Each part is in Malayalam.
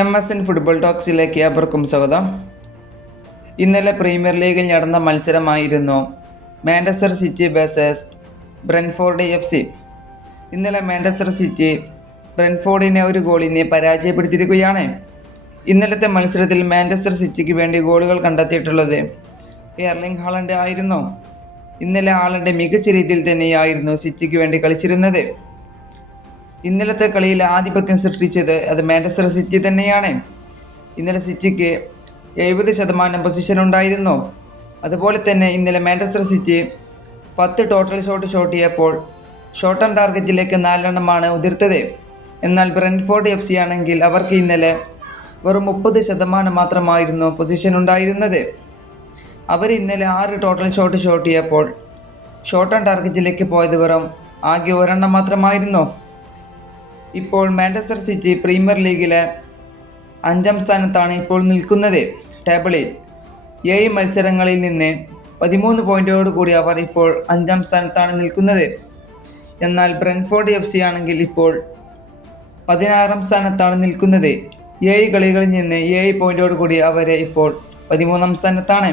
എം എസ് എൻ ഫുട്ബോൾ ടോക്സിലേക്ക് അവർക്കും സ്വാഗതം. ഇന്നലെ പ്രീമിയർ ലീഗിൽ നടന്ന മത്സരമായിരുന്നു Manchester City versus Brentford F C. ഇന്നലെ മാഞ്ചസ്റ്റർ സിറ്റി ബ്രെൻഫോർഡിനെ ഒരു ഗോളിനെ പരാജയപ്പെടുത്തിയിരിക്കുകയാണ്. ഇന്നലത്തെ മത്സരത്തിൽ മാഞ്ചസ്റ്റർ സിറ്റിക്ക് വേണ്ടി ഗോളുകൾ കണ്ടെത്തിയിട്ടുള്ളത് എയർലിംഗ് ഹാളണ്ട് ആയിരുന്നു. ഇന്നലെ ഹാളണ്ട് മികച്ച രീതിയിൽ തന്നെയായിരുന്നു സിറ്റിക്ക് വേണ്ടി കളിച്ചിരുന്നത്. ഇന്നലത്തെ കളിയിൽ ആധിപത്യം സൃഷ്ടിച്ചത് അത് മാഞ്ചസ്റ്റർ സിറ്റി തന്നെയാണ്. ഇന്നലെ സിറ്റിക്ക് എഴുപത് ശതമാനം പൊസിഷൻ ഉണ്ടായിരുന്നു. അതുപോലെ തന്നെ ഇന്നലെ മാഞ്ചസ്റ്റർ സിറ്റി പത്ത് ടോട്ടൽ ഷോട്ട് ഷോട്ട് ചെയ്യപ്പോൾ ഷോട്ട് ആൻഡ് ടാർഗറ്റിലേക്ക് നാലെണ്ണമാണ് ഉതിർത്തത്. എന്നാൽ ബ്രെൻഫോർഡ് എഫ് സി ആണെങ്കിൽ അവർക്ക് ഇന്നലെ വെറും മുപ്പത് ശതമാനം മാത്രമായിരുന്നു പൊസിഷൻ ഉണ്ടായിരുന്നത്. അവർ ഇന്നലെ ആറ് ടോട്ടൽ ഷോട്ട് ഷോട്ട് ചെയ്യപ്പോൾ ഷോട്ട് ആൻഡ് ടാർഗറ്റിലേക്ക് പോയത് വെറും ആകെ ഒരെണ്ണം മാത്രമായിരുന്നു. ഇപ്പോൾ മാഞ്ചസ്റ്റർ സിറ്റി പ്രീമിയർ ലീഗിലെ അഞ്ചാം സ്ഥാനത്താണ് ഇപ്പോൾ നിൽക്കുന്നത്. ടേബിളിൽ ഏഴ് മത്സരങ്ങളിൽ നിന്ന് പതിമൂന്ന് പോയിന്റോട് കൂടി അവർ ഇപ്പോൾ അഞ്ചാം സ്ഥാനത്താണ് നിൽക്കുന്നത്. എന്നാൽ ബ്രൻഫോർഡ് എഫ് സി ആണെങ്കിൽ ഇപ്പോൾ പതിനാറാം സ്ഥാനത്താണ് നിൽക്കുന്നത്. ഏഴ് കളികളിൽ നിന്ന് ഏഴ് പോയിന്റോട് കൂടി അവരെ ഇപ്പോൾ പതിമൂന്നാം സ്ഥാനത്താണ്.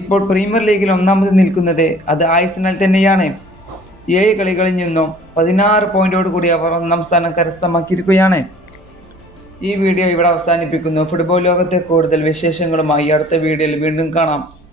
ഇപ്പോൾ പ്രീമിയർ ലീഗിൽ ഒന്നാമത് നിൽക്കുന്നത് അത് ആഴ്സണൽ തന്നെയാണ്. ഏഴ് കളികളിൽ നിന്നും പതിനാറ് പോയിന്റോട് കൂടി അവർ ഒന്നാം സ്ഥാനം കരസ്ഥമാക്കിയിരിക്കുകയാണ്. ഈ വീഡിയോ ഇവിടെ അവസാനിപ്പിക്കുന്നു. ഫുട്ബോൾ ലോകത്തെ കൂടുതൽ വിശേഷങ്ങളുമായി അടുത്ത വീഡിയോയിൽ വീണ്ടും കാണാം.